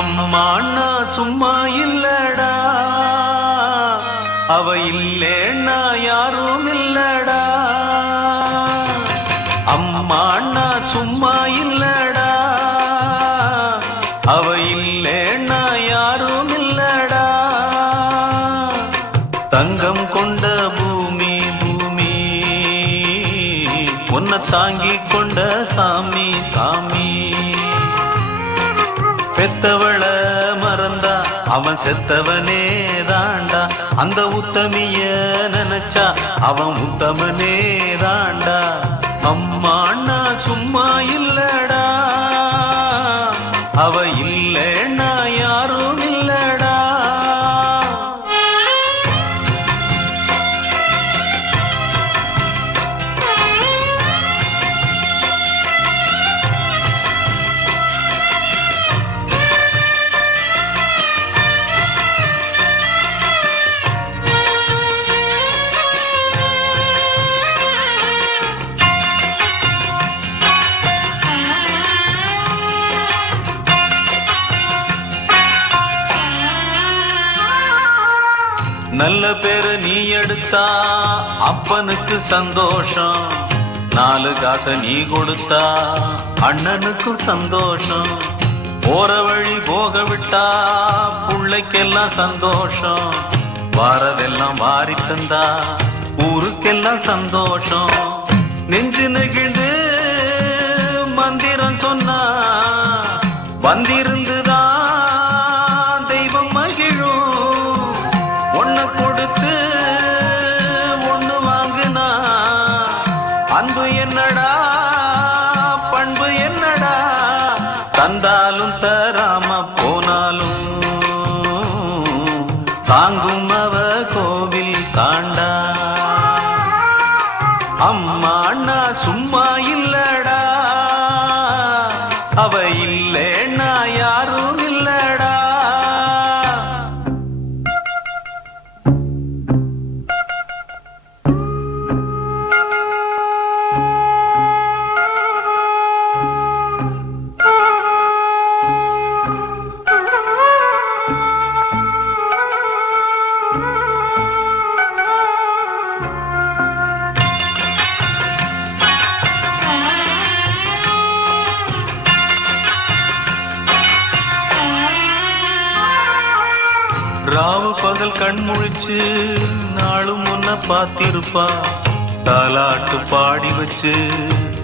அம்மா அண்ணா சும்மா இல்லடா, அவ இல்லேன்னா யாரும் இல்லடா. அம்மா அண்ணா சும்மா இல்லடா, அவ இல்லேன்னா யாரும் இல்லடா. தங்கம் கொண்ட பூமி பூமி, உன்னை தாங்கி கொண்ட சாமி சாமி. பெத்தவள மறந்தா அவன் செத்தவனே தாண்டா, அந்த உத்தமிய நினைச்சா அவன் உத்தமனே தாண்டா. அம்மா அண்ணா சும்மா இல்லடா, அவ இல்லேன்னா யாரும் இல்லடா. நல்ல பேரு நீ எடுத்தா அப்பனுக்கு சந்தோஷம், 4 காசை நீ கொடுத்தா அண்ணனுக்கு சந்தோஷம். போற வழி போக விட்டா புள்ளைக்கெல்லாம் சந்தோஷம், வாரதெல்லாம் வாரி தந்தா ஊருக்கெல்லாம் சந்தோஷம். நெஞ்சு நெகிழ்ந்து மந்திரம் சொன்னா வந்திருந்துதான் தெய்வம் மகிழும். ஒண்ணு கொடுத்து ஒண்ணு வாங்குனா அன்பு என்னடா பண்பு என்னடா. தந்தாலும் தராம போனாலும் தாங்கும் அவ கோவில் தாண்டா. அம்மா அண்ணா சும்மா இல்லடா, அவ இல்லேன்னா யாரும் இல்லடா. ராவு பகல் கண்முழிச்சு நாளும் முன்ன பார்த்திருப்பா, தாலாட்டு பாடி வச்சு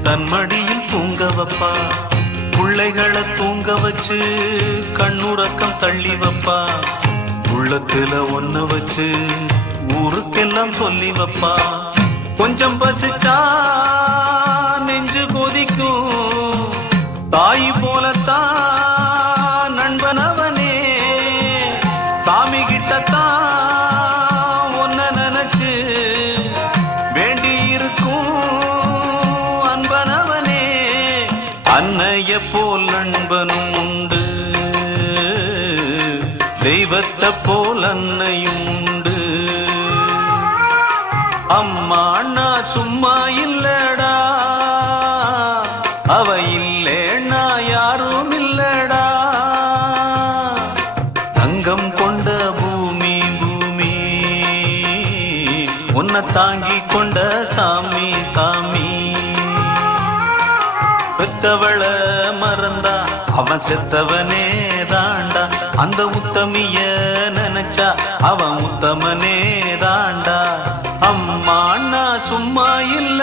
தன் மடியில் தூங்க வைப்பா. பிள்ளைகளை தூங்க வச்சு கண்ணுறக்கம் தள்ளி வைப்பா. உள்ளத்துல ஒண்ணு வச்சு ஊருக்கெல்லாம் சொல்லி வைப்பா. கொஞ்சம் பசிச்சா நெஞ்சு கொதிக்கும், தாய் போலத்தான் நண்பனவனே. சாமி கிட்டத்தான் ஒன்ன நினைச்சு வேண்டி இருக்கும் அன்பனவனே. அன்னைய போல் நண்பனும் உண்டு, தெய்வத்தை போல் அன்னையும் உண்டு. அம்மா அண்ணா சும்மா இல்லடா, அவ இல்லேன்னா யாரும் இல்லடா. தங்கம் கொண்ட பூமி பூமி, உன்னை தாங்கி கொண்ட சாமி சாமி. பெத்தவள மறந்தா அவன் செத்தவனே தாண்டா, அந்த உத்தமிய நினைச்சா அவன் உத்தமனே தாண்டா. அம்மா அண்ணா சும்மா இல்ல